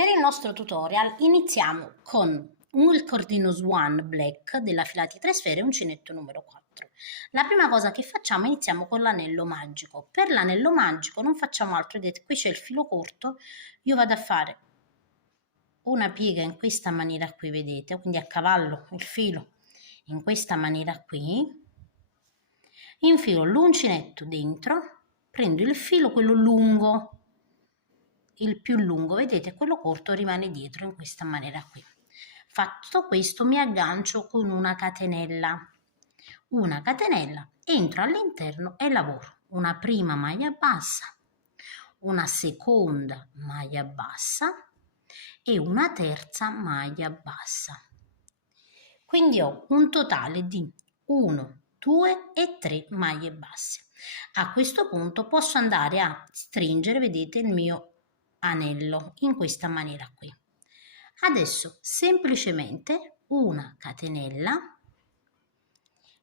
Per il nostro tutorial iniziamo con un cordino Swan Black della Filati 3 sfere e uncinetto numero 4. La prima cosa che facciamo, iniziamo con l'anello magico. Per l'anello magico non facciamo altro, vedete qui c'è il filo corto, io vado a fare una piega in questa maniera qui, vedete, quindi a cavallo il filo in questa maniera qui, infilo l'uncinetto dentro, prendo il filo, quello lungo, il più lungo, vedete, quello corto rimane dietro in questa maniera qui. Fatto questo mi aggancio con una catenella, entro all'interno e lavoro una prima maglia bassa, una seconda maglia bassa e una terza maglia bassa. Quindi ho un totale di 1, 2 e 3 maglie basse. A questo punto posso andare a stringere, vedete, il mio anello in questa maniera qui. Adesso semplicemente una catenella,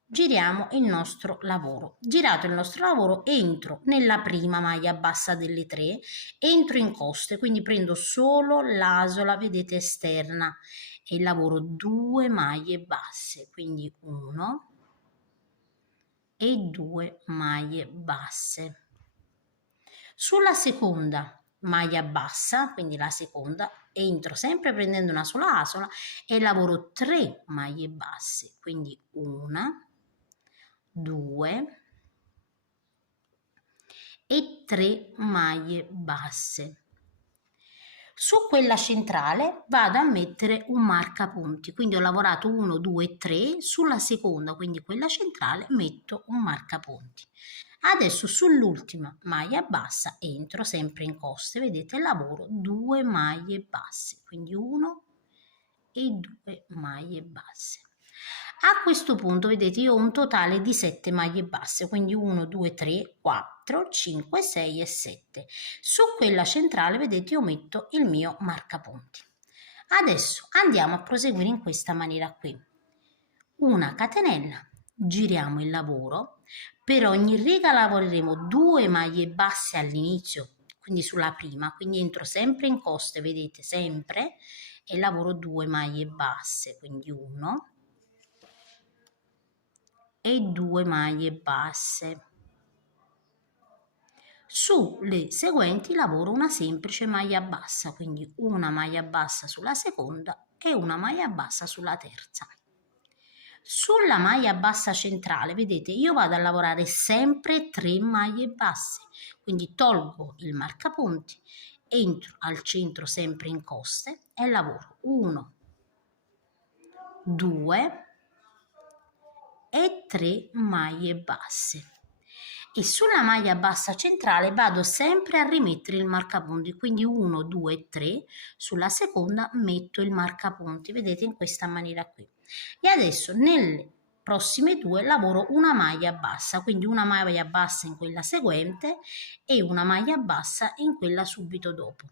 giriamo il nostro lavoro. Girato il nostro lavoro, entro nella prima maglia bassa delle 3, entro in coste, quindi prendo solo l'asola, vedete, esterna e lavoro 2 maglie basse, quindi 1 e 2 maglie basse. Sulla seconda maglia bassa, quindi la seconda, entro sempre prendendo una sola asola e lavoro 3 maglie basse, quindi 1, 2 e 3 maglie basse. Su quella centrale vado a mettere un marcapunti, quindi ho lavorato 1, 2, 3, sulla seconda, quindi quella centrale, metto un marcapunti. Adesso sull'ultima maglia bassa entro sempre in coste, vedete, lavoro 2 maglie basse, quindi 1 e 2 maglie basse. A questo punto, vedete, io ho un totale di 7 maglie basse, quindi 1, 2, 3, 4, 5, 6 e 7. Su quella centrale, vedete, io metto il mio marcapunti. Adesso andiamo a proseguire in questa maniera qui. Una catenella, giriamo il lavoro, per ogni riga lavoreremo 2 maglie basse all'inizio, quindi sulla prima, quindi entro sempre in coste, vedete, sempre, e lavoro 2 maglie basse, quindi 1 e 2 maglie basse. Sulle seguenti lavoro una semplice maglia bassa, quindi una maglia bassa sulla seconda e una maglia bassa sulla terza. Sulla maglia bassa centrale, vedete, io vado a lavorare sempre 3 maglie basse, quindi tolgo il marcapunti, entro al centro sempre in coste e lavoro 1, 2 e 3 maglie basse. E sulla maglia bassa centrale vado sempre a rimettere il marcapunti, quindi 1, 2, 3, sulla seconda metto il marcapunti, vedete, in questa maniera qui. E adesso nelle prossime 2 lavoro una maglia bassa, quindi una maglia bassa in quella seguente e una maglia bassa in quella subito dopo.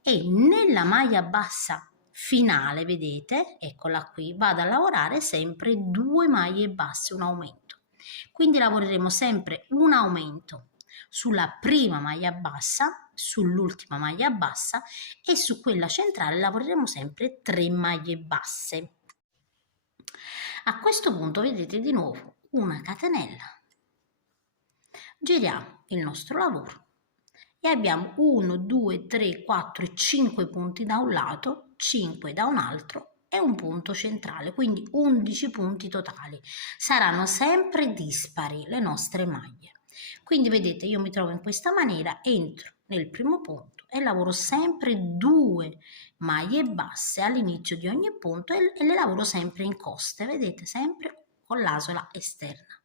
E nella maglia bassa finale, vedete, eccola qui, vado a lavorare sempre 2 maglie basse, un aumento. Quindi lavoreremo sempre un aumento sulla prima maglia bassa, sull'ultima maglia bassa e su quella centrale lavoreremo sempre 3 maglie basse. A questo punto vedete di nuovo una catenella, giriamo il nostro lavoro e abbiamo 1, 2, 3, 4 e 5 punti da un lato, 5 da un altro e un punto centrale, quindi 11 punti totali. Saranno sempre dispari le nostre maglie. Quindi vedete, io mi trovo in questa maniera, entro nel primo punto e lavoro sempre 2 maglie basse all'inizio di ogni punto e le lavoro sempre in coste, vedete, sempre con l'asola esterna.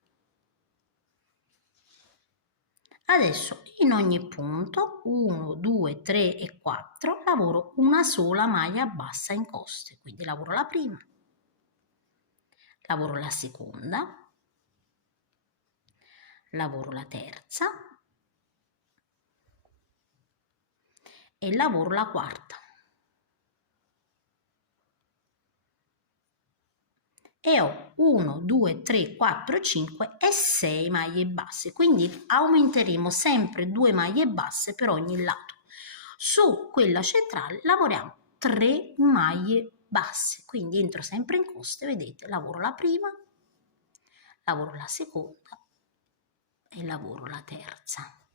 Adesso in ogni punto 1, 2, 3 e 4 lavoro una sola maglia bassa in coste, quindi lavoro la prima, lavoro la seconda, lavoro la terza e lavoro la quarta. E ho 1, 2, 3, 4, 5 e 6 maglie basse, quindi aumenteremo sempre 2 maglie basse per ogni lato. su quella centrale lavoriamo 3 maglie basse, quindi entro sempre in coste, vedete, lavoro la prima, lavoro la seconda e lavoro la terza.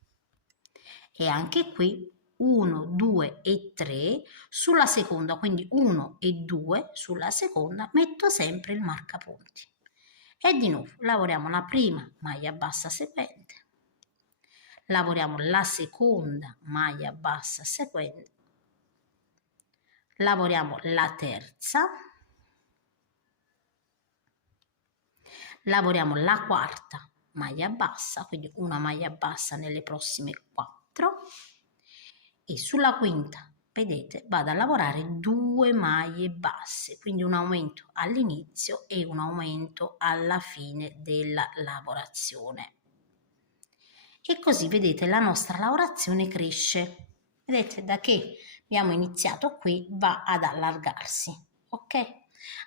E anche qui 1, 2 e 3 sulla seconda, quindi 1 e 2 sulla seconda, metto sempre il marcapunti. E di nuovo lavoriamo la prima maglia bassa seguente, lavoriamo la seconda maglia bassa seguente, lavoriamo la terza, lavoriamo la quarta maglia bassa, quindi una maglia bassa nelle prossime 4 e sulla quinta, vedete, vado a lavorare 2 maglie basse, quindi un aumento all'inizio e un aumento alla fine della lavorazione. E così, vedete, la nostra lavorazione cresce. Vedete, da che abbiamo iniziato qui va ad allargarsi, ok?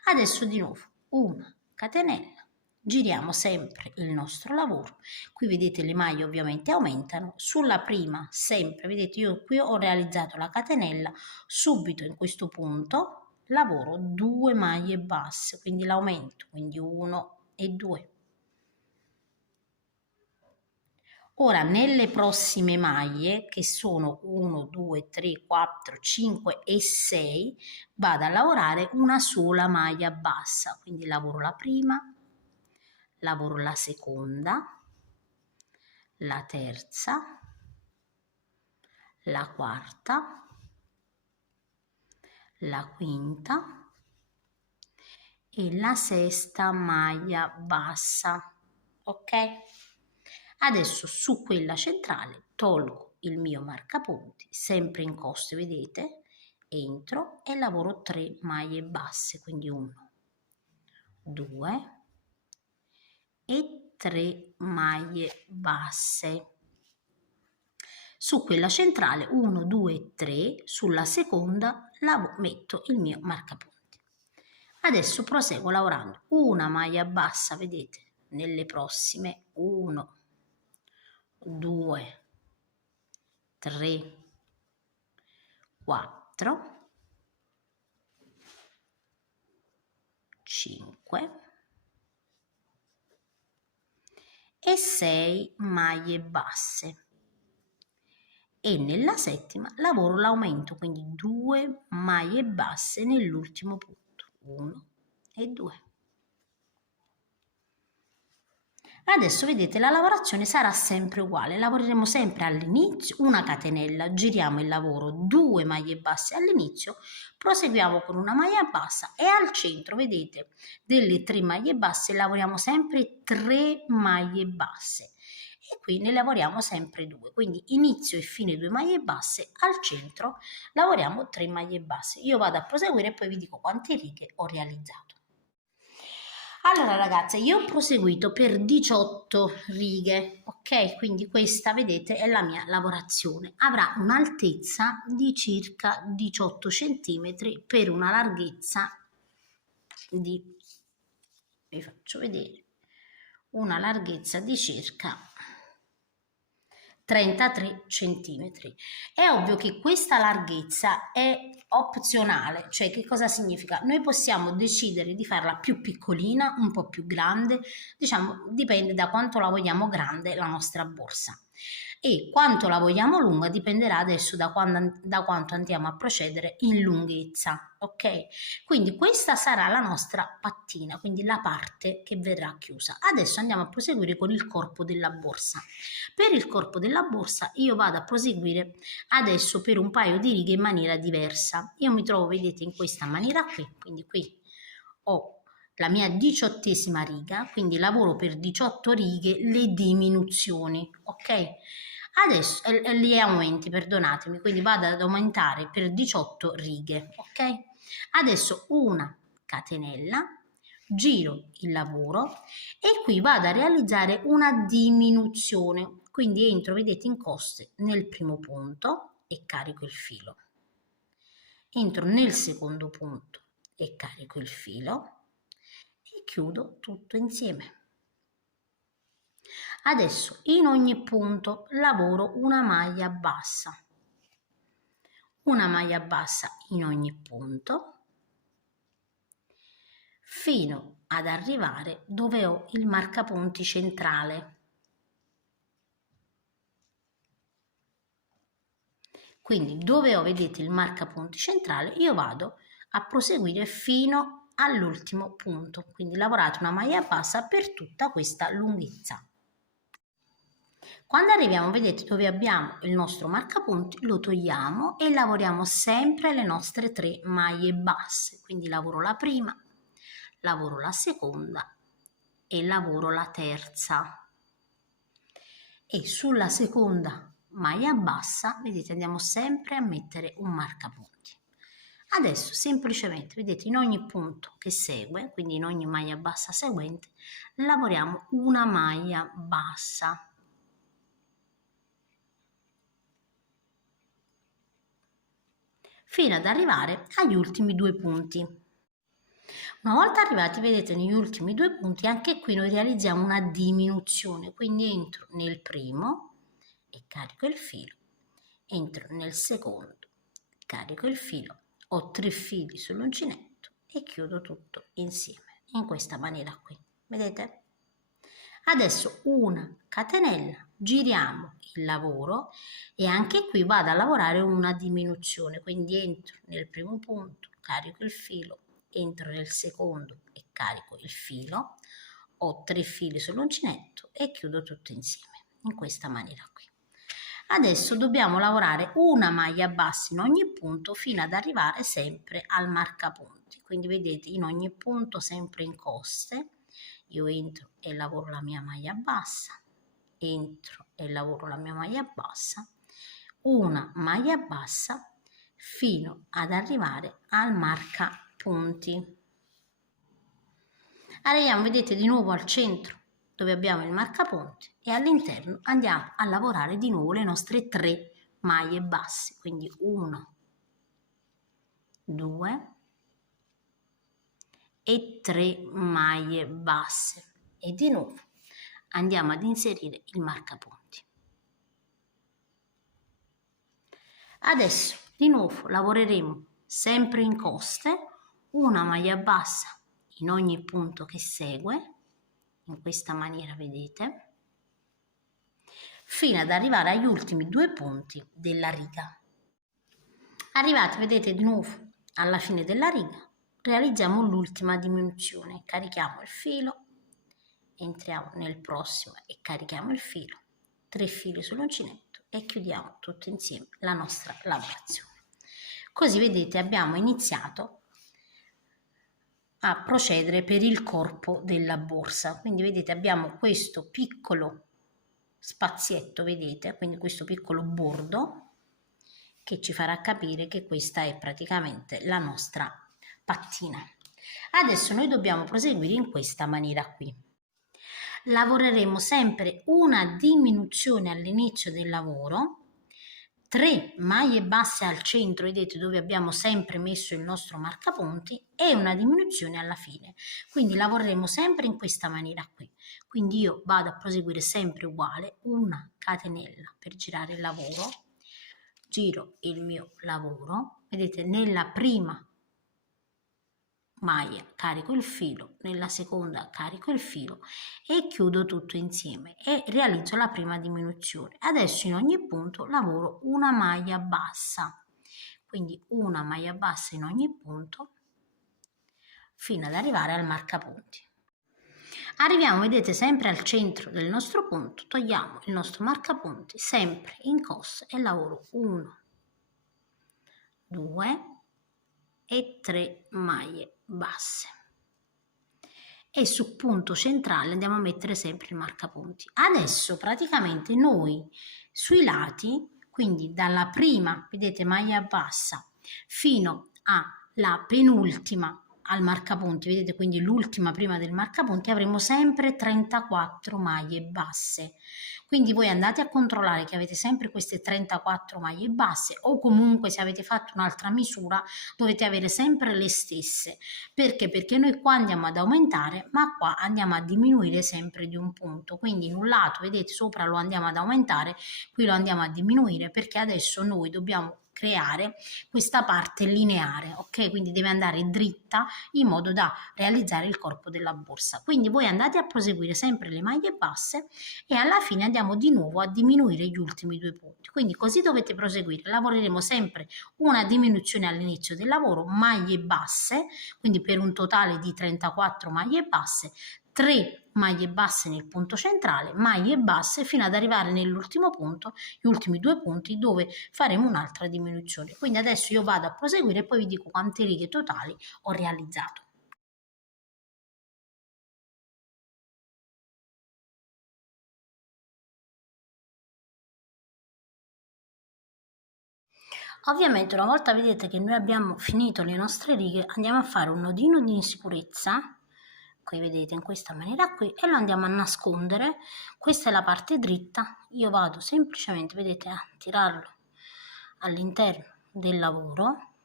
Adesso di nuovo una catenella, giriamo sempre il nostro lavoro. Qui vedete le maglie ovviamente aumentano, sulla prima sempre, vedete, io qui ho realizzato la catenella, subito in questo punto lavoro 2 maglie basse, quindi l'aumento, quindi 1 e 2. Ora nelle prossime maglie, che sono 1, 2, 3, 4, 5 e 6, vado a lavorare una sola maglia bassa, quindi lavoro la prima, lavoro la seconda, la terza, la quarta, la quinta e la sesta maglia bassa, ok? Adesso su quella centrale tolgo il mio marcapunti, sempre in coste, vedete, entro e lavoro 3 maglie basse, quindi 1, 2 e 3 maglie basse. Su quella centrale 1, 2, 3, sulla seconda metto il mio marcapunti. Adesso proseguo lavorando una maglia bassa, vedete, nelle prossime 1, 2, 3, 4, 5 e 6 maglie basse. E nella settima lavoro l'aumento, quindi 2 maglie basse nell'ultimo punto, 1 e 2. Adesso vedete la lavorazione sarà sempre uguale, lavoreremo sempre all'inizio una catenella, giriamo il lavoro 2 maglie basse all'inizio, proseguiamo con una maglia bassa e al centro, vedete, delle 3 maglie basse lavoriamo sempre 3 maglie basse e qui ne lavoriamo sempre 2, quindi inizio e fine 2 maglie basse, al centro lavoriamo 3 maglie basse. Io vado a proseguire e poi vi dico quante righe ho realizzato. Allora ragazze, io ho proseguito per 18 righe, ok? Quindi questa, vedete, è la mia lavorazione. Avrà un'altezza di circa 18 cm per una larghezza di, vi faccio vedere, una larghezza di circa 33 cm. È ovvio che questa larghezza è opzionale, cioè che cosa significa? Noi possiamo decidere di farla più piccolina, un po' più grande, diciamo dipende da quanto la vogliamo grande la nostra borsa. E quanto la vogliamo lunga dipenderà adesso da quanto andiamo a procedere in lunghezza, ok? Quindi questa sarà la nostra pattina, quindi la parte che verrà chiusa. Adesso andiamo a proseguire con il corpo della borsa. Per il corpo della borsa io vado a proseguire adesso per un paio di righe in maniera diversa. Io mi trovo, vedete, in questa maniera qui, quindi qui ho la mia 18ª riga, quindi lavoro per 18 righe le diminuzioni, ok? Adesso gli aumenti, perdonatemi, quindi vado ad aumentare per 18 righe, ok? Adesso una catenella, giro il lavoro e qui vado a realizzare una diminuzione, quindi entro, vedete, in coste nel primo punto e carico il filo, entro nel secondo punto e carico il filo e chiudo tutto insieme. Adesso in ogni punto lavoro una maglia bassa, una maglia bassa in ogni punto fino ad arrivare dove ho il marcapunti centrale. Quindi dove ho, vedete, il marcapunti centrale, io vado a proseguire fino all'ultimo punto. Quindi lavorate una maglia bassa per tutta questa lunghezza. Quando arriviamo, vedete, dove abbiamo il nostro marcapunti, lo togliamo e lavoriamo sempre le nostre 3 maglie basse. Quindi lavoro la prima, lavoro la seconda e lavoro la terza. E sulla seconda maglia bassa, vedete, andiamo sempre a mettere un marcapunti. Adesso semplicemente, vedete, in ogni punto che segue, quindi in ogni maglia bassa seguente, lavoriamo una maglia bassa. Fino ad arrivare agli ultimi 2 punti. Una volta arrivati, vedete, negli ultimi 2 punti, anche qui noi realizziamo una diminuzione, quindi entro nel primo e carico il filo, entro nel secondo, carico il filo, ho 3 fili sull'uncinetto e chiudo tutto insieme, in questa maniera qui, vedete? Adesso una catenella, giriamo il lavoro e anche qui vado a lavorare una diminuzione, quindi entro nel primo punto, carico il filo, entro nel secondo e carico il filo, ho 3 fili sull'uncinetto e chiudo tutto insieme, in questa maniera qui. Adesso dobbiamo lavorare una maglia bassa in ogni punto fino ad arrivare sempre al marcapunti, quindi vedete in ogni punto sempre in coste, io entro e lavoro la mia maglia bassa, entro e lavoro la mia maglia bassa, una maglia bassa fino ad arrivare al marcapunti. Arriviamo, vedete, di nuovo al centro dove abbiamo il marcapunti e all'interno andiamo a lavorare di nuovo le nostre 3 maglie basse, quindi 1, 2 e 3 maglie basse e di nuovo andiamo ad inserire il marcapunti. Adesso di nuovo lavoreremo sempre in coste, una maglia bassa in ogni punto che segue, in questa maniera, vedete, fino ad arrivare agli ultimi 2 punti della riga. Arrivati, vedete, di nuovo alla fine della riga, realizziamo l'ultima diminuzione, carichiamo il filo, entriamo nel prossimo e carichiamo il filo, 3 fili sull'uncinetto e chiudiamo tutto insieme la nostra lavorazione. Così, vedete, abbiamo iniziato a procedere per il corpo della borsa. Quindi vedete abbiamo questo piccolo spazietto, vedete, quindi questo piccolo bordo che ci farà capire che questa è praticamente la nostra pattina. Adesso noi dobbiamo proseguire in questa maniera qui. Lavoreremo sempre una diminuzione all'inizio del lavoro, 3 maglie basse al centro, vedete, dove abbiamo sempre messo il nostro marcapunti, e una diminuzione alla fine. Quindi lavoreremo sempre in questa maniera qui. Quindi io vado a proseguire sempre uguale, una catenella per girare il lavoro, giro il mio lavoro, vedete, nella prima maglia carico il filo, nella seconda carico il filo e chiudo tutto insieme e realizzo la prima diminuzione. Adesso in ogni punto lavoro una maglia bassa, quindi una maglia bassa in ogni punto fino ad arrivare al marcapunti. Arriviamo, vedete, sempre al centro del nostro punto, togliamo il nostro marcapunti sempre in costa e lavoro 1, 2 e 3 maglie basse e sul punto centrale andiamo a mettere sempre il marcapunti. Adesso praticamente noi sui lati, quindi dalla prima, vedete, maglia bassa fino alla penultima al marcapunti, vedete, quindi l'ultima prima del marcapunti, avremo sempre 34 maglie basse. Quindi voi andate a controllare che avete sempre queste 34 maglie basse, o comunque se avete fatto un'altra misura dovete avere sempre le stesse. Perché? Perché noi qua andiamo ad aumentare, ma qua andiamo a diminuire sempre di un punto. Quindi in un lato, vedete, sopra lo andiamo ad aumentare, qui lo andiamo a diminuire, perché adesso noi dobbiamo creare questa parte lineare, ok? Quindi deve andare dritta in modo da realizzare il corpo della borsa. Quindi voi andate a proseguire sempre le maglie basse e alla fine andiamo di nuovo a diminuire gli ultimi 2 punti. Quindi così dovete proseguire. Lavoreremo sempre una diminuzione all'inizio del lavoro, maglie basse, quindi per un totale di 34 maglie basse, 3 maglie basse nel punto centrale, maglie basse fino ad arrivare nell'ultimo punto, gli ultimi 2 punti dove faremo un'altra diminuzione. Quindi adesso io vado a proseguire e poi vi dico quante righe totali ho realizzato. Ovviamente una volta vedete che noi abbiamo finito le nostre righe, andiamo a fare un nodino di insicurezza, qui vedete in questa maniera qui, e lo andiamo a nascondere. Questa è la parte dritta, io vado semplicemente, vedete, a tirarlo all'interno del lavoro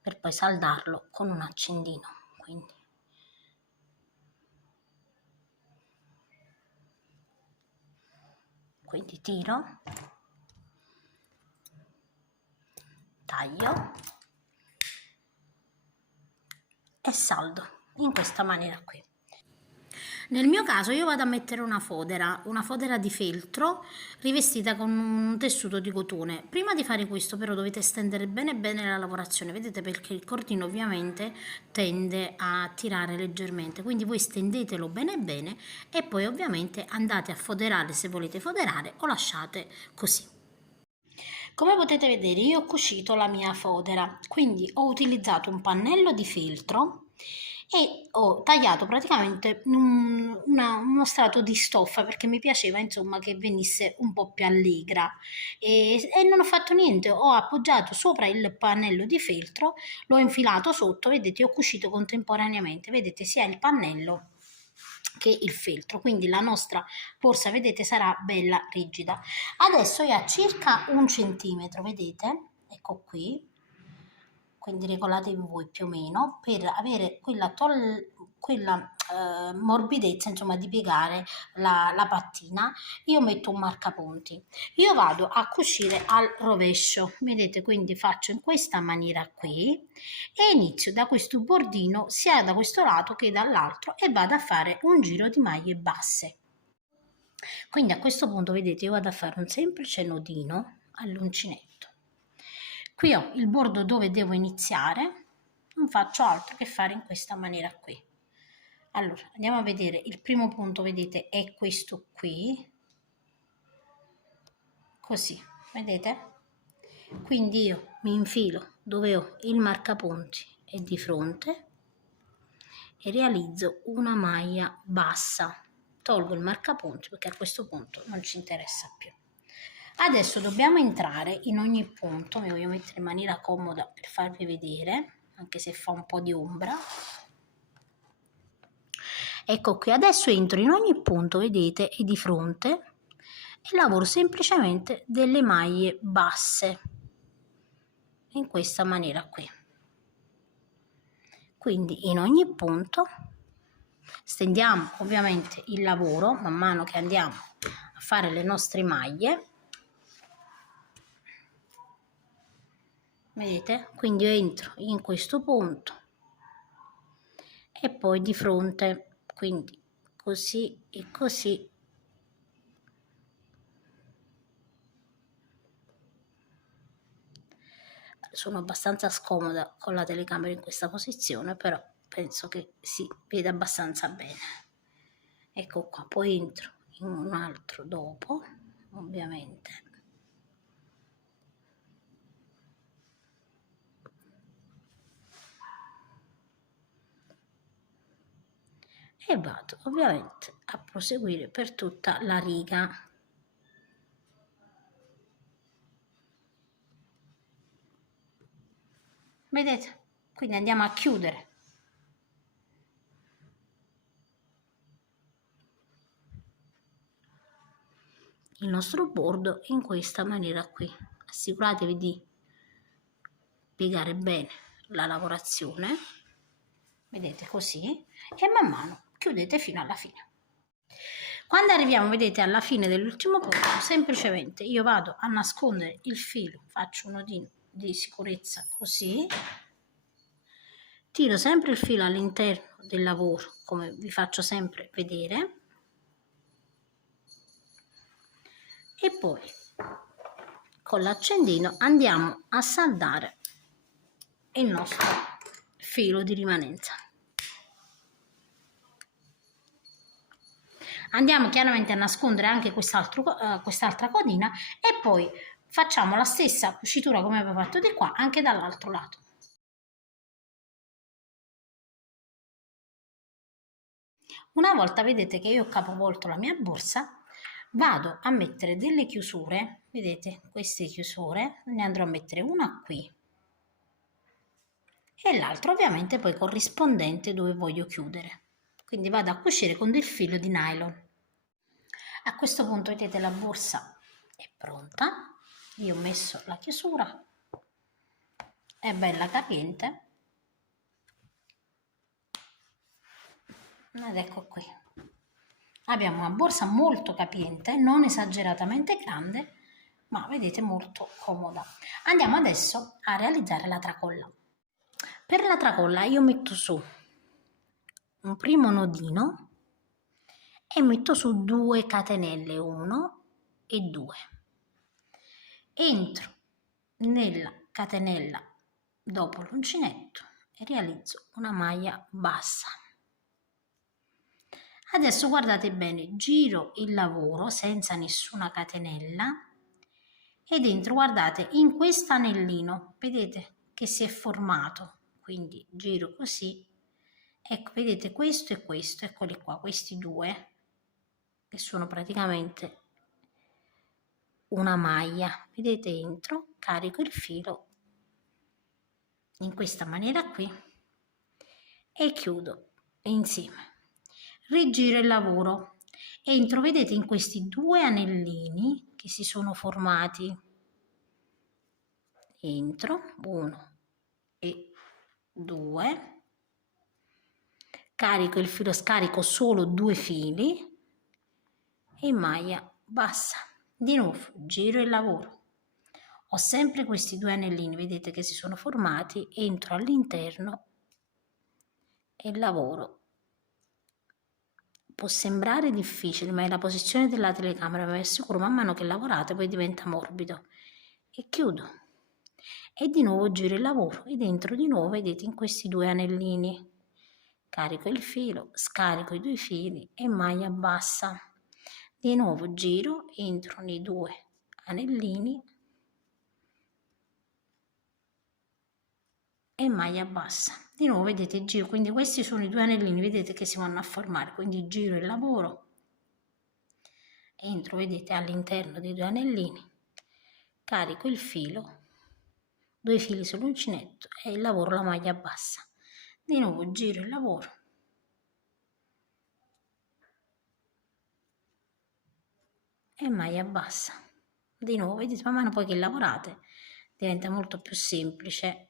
per poi saldarlo con un accendino. Quindi tiro, taglio e saldo in questa maniera qui. Nel mio caso io vado a mettere una fodera di feltro rivestita con un tessuto di cotone. Prima di fare questo però dovete stendere bene bene la lavorazione, vedete, perché il cordino ovviamente tende a tirare leggermente, quindi voi stendetelo bene bene e poi ovviamente andate a foderare se volete foderare o lasciate così. Come potete vedere io ho cucito la mia fodera, quindi ho utilizzato un pannello di feltro e ho tagliato praticamente uno strato di stoffa perché mi piaceva insomma che venisse un po' più allegra e non ho fatto niente, ho appoggiato sopra il pannello di feltro, l'ho infilato sotto, vedete, ho cucito contemporaneamente, vedete, sia il pannello che il feltro, quindi la nostra borsa, vedete, sarà bella rigida. Adesso è a circa 1 centimetro, vedete, ecco qui, quindi regolatevi voi più o meno per avere quella morbidezza, insomma, di piegare la pattina. Io metto un marcapunti, io vado a cucire al rovescio, vedete, quindi faccio in questa maniera qui e inizio da questo bordino sia da questo lato che dall'altro e vado a fare un giro di maglie basse. Quindi a questo punto vedete io vado a fare un semplice nodino all'uncinetto. Qui ho il bordo dove devo iniziare, non faccio altro che fare in questa maniera qui. Allora andiamo a vedere, il primo punto vedete è questo qui, così, vedete? Quindi io mi infilo dove ho il marcapunti e di fronte e realizzo una maglia bassa, tolgo il marcapunti perché a questo punto non ci interessa più. Adesso dobbiamo entrare in ogni punto, mi voglio mettere in maniera comoda per farvi vedere, anche se fa un po' di ombra. Ecco qui, adesso entro in ogni punto, vedete, e di fronte e lavoro semplicemente delle maglie basse in questa maniera qui. Quindi in ogni punto stendiamo ovviamente il lavoro man mano che andiamo a fare le nostre maglie, vedete, quindi io entro in questo punto e poi di fronte, quindi così e così. Sono abbastanza scomoda con la telecamera in questa posizione, però penso che si veda abbastanza bene. Ecco qua, poi entro in un altro dopo, ovviamente. E vado ovviamente a proseguire per tutta la riga. Vedete? Quindi andiamo a chiudere. Il nostro bordo in questa maniera qui. Assicuratevi di piegare bene la lavorazione, vedete, così, e man mano chiudete fino alla fine. Quando arriviamo, vedete, alla fine dell'ultimo punto, semplicemente io vado a nascondere il filo, faccio un nodino di sicurezza così, tiro sempre il filo all'interno del lavoro, come vi faccio sempre vedere, e poi con l'accendino andiamo a saldare il nostro filo di rimanenza. Andiamo chiaramente a nascondere anche quest'altra codina e poi facciamo la stessa cucitura come avevo fatto di qua anche dall'altro lato. Una volta vedete che io ho capovolto la mia borsa, vado a mettere delle chiusure, vedete queste chiusure, ne andrò a mettere una qui e l'altra ovviamente poi corrispondente dove voglio chiudere. Quindi vado a cucire con del filo di nylon. A questo punto vedete la borsa è pronta, io ho messo la chiusura, è bella capiente ed ecco qui. Abbiamo una borsa molto capiente, non esageratamente grande, ma vedete molto comoda. Andiamo adesso a realizzare la tracolla. Per la tracolla io metto su un primo nodino e metto su 2 catenelle, 1 e 2. Entro nella catenella dopo l'uncinetto e realizzo una maglia bassa. Adesso guardate bene, giro il lavoro senza nessuna catenella e dentro, guardate, in questo anellino, vedete che si è formato, quindi giro così, ecco, vedete questo e questo, eccoli qua, questi due, che sono praticamente una maglia, vedete, entro, carico il filo in questa maniera qui e chiudo insieme. Rigiro il lavoro, entro, vedete, in questi 2 anellini che si sono formati, entro 1 e 2, carico il filo, scarico solo 2 fili e maglia bassa. Di nuovo giro il lavoro, ho sempre questi 2 anellini, vedete, che si sono formati, entro all'interno e lavoro. Può sembrare difficile, ma è la posizione della telecamera, ma vi assicuro man mano che lavorate poi diventa morbido. E chiudo. E di nuovo giro il lavoro e dentro di nuovo, vedete, in questi 2 anellini. Carico il filo, scarico i 2 fili e maglia bassa. Di nuovo giro, entro nei 2 anellini e maglia bassa. Di nuovo vedete giro, quindi questi sono i 2 anellini, vedete che si vanno a formare, quindi giro il lavoro, entro, vedete, all'interno dei 2 anellini, carico il filo, 2 fili sull'uncinetto e lavoro la maglia bassa. Di nuovo giro il lavoro e maglia bassa. Di nuovo vedete, man mano poi che lavorate diventa molto più semplice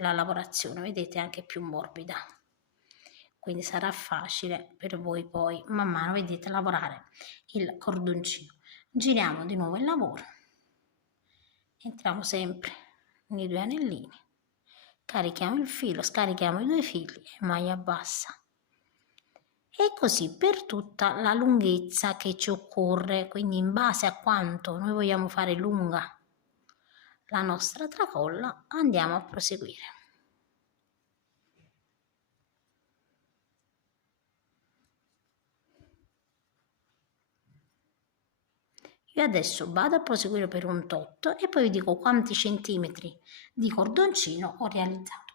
la lavorazione, vedete, anche più morbida, quindi sarà facile per voi poi man mano, vedete, lavorare il cordoncino. Giriamo di nuovo il lavoro, entriamo sempre nei 2 anellini, carichiamo il filo, scarichiamo i 2 fili e maglia bassa. E così per tutta la lunghezza che ci occorre, quindi in base a quanto noi vogliamo fare lunga la nostra tracolla andiamo a proseguire. Io adesso vado a proseguire per un tot e poi vi dico quanti centimetri di cordoncino ho realizzato.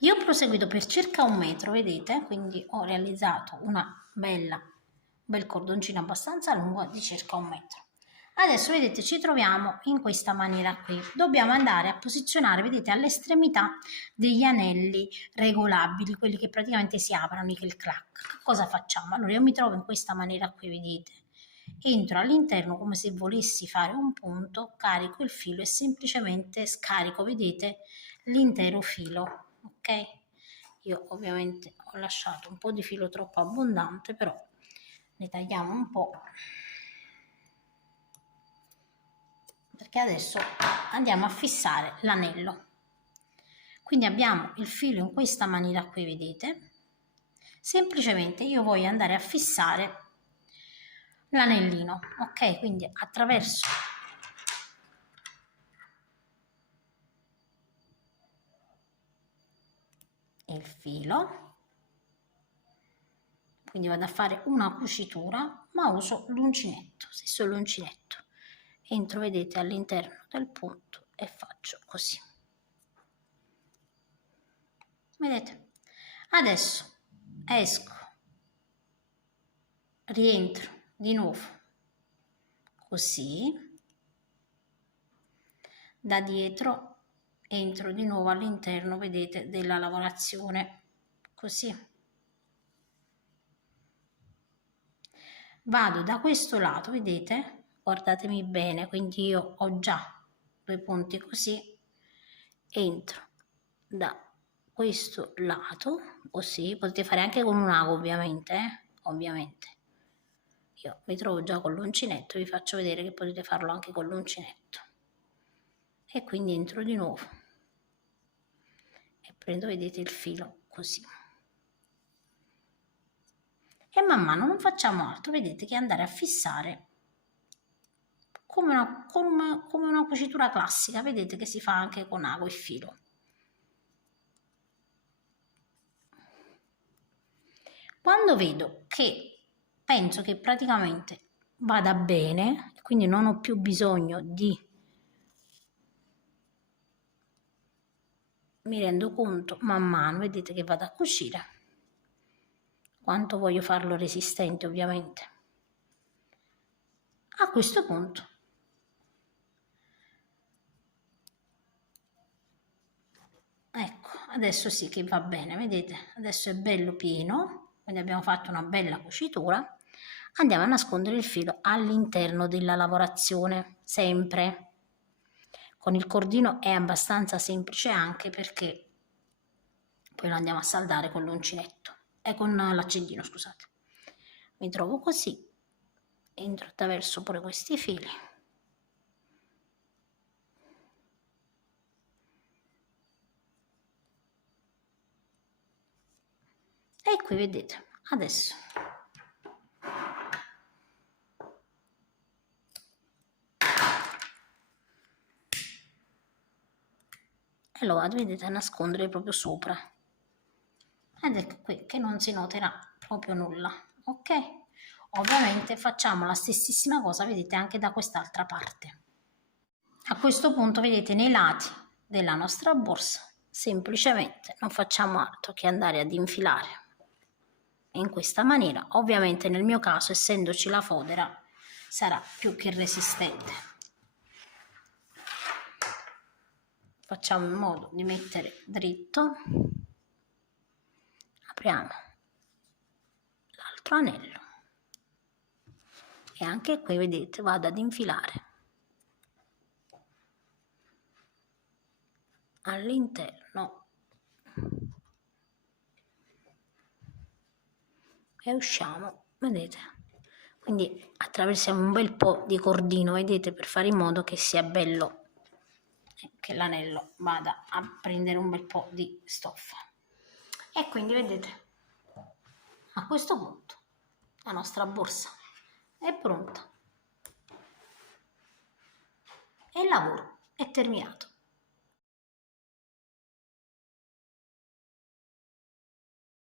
Io ho proseguito per circa 1 metro, vedete, quindi ho realizzato un bel cordoncino abbastanza lungo di circa 1 metro. Adesso vedete ci troviamo in questa maniera qui, dobbiamo andare a posizionare, vedete, all'estremità degli anelli regolabili, quelli che praticamente si aprono, i clic-clac. Cosa facciamo? Allora io mi trovo in questa maniera qui, vedete, entro all'interno come se volessi fare un punto, carico il filo e semplicemente scarico, vedete, l'intero filo, ok? Io ovviamente ho lasciato un po' di filo troppo abbondante, però ne tagliamo un po', perché adesso andiamo a fissare l'anello. Quindi abbiamo il filo in questa maniera qui, vedete? Semplicemente io voglio andare a fissare l'anellino, ok? Quindi attraverso il filo, quindi vado a fare una cucitura, ma uso l'uncinetto, stesso l'uncinetto, entro, vedete, all'interno del punto e faccio così, vedete? Adesso esco, rientro di nuovo così, da dietro entro di nuovo all'interno, vedete, della lavorazione, così. Vado da questo lato, vedete? Guardatemi bene, quindi io ho già due punti così, entro da questo lato, così, potete fare anche con un ago ovviamente, ovviamente. Io mi trovo già con l'uncinetto, vi faccio vedere che potete farlo anche con l'uncinetto. E quindi entro di nuovo e prendo, vedete, il filo così. E man mano non facciamo altro, vedete, che andare a fissare come una cucitura classica, vedete che si fa anche con ago e filo. Quando vedo che penso che praticamente vada bene, quindi non ho più bisogno di, mi rendo conto man mano, vedete, che vado a cucire, quanto voglio farlo resistente ovviamente. A questo punto ecco, adesso sì che va bene, vedete, adesso è bello pieno, quindi abbiamo fatto una bella cucitura. Andiamo a nascondere il filo all'interno della lavorazione, sempre. Con il cordino è abbastanza semplice anche perché poi lo andiamo a saldare con l'uncinetto e con l'accendino, scusate. Mi trovo così, entro attraverso pure questi fili. E qui vedete, adesso e lo vado, vedete, a nascondere proprio sopra. Ed ecco qui che non si noterà proprio nulla, ok? Ovviamente facciamo la stessissima cosa, vedete, anche da quest'altra parte. A questo punto, vedete, nei lati della nostra borsa semplicemente non facciamo altro che andare ad infilare in questa maniera. Ovviamente nel mio caso, essendoci la fodera, sarà più che resistente. Facciamo in modo di mettere dritto, apriamo l'altro anello e anche qui, vedete, vado ad infilare all'interno e usciamo, vedete, quindi attraversiamo un bel po' di cordino, vedete, per fare in modo che sia bello, che l'anello vada a prendere un bel po' di stoffa. E quindi, vedete, a questo punto la nostra borsa è pronta e il lavoro è terminato.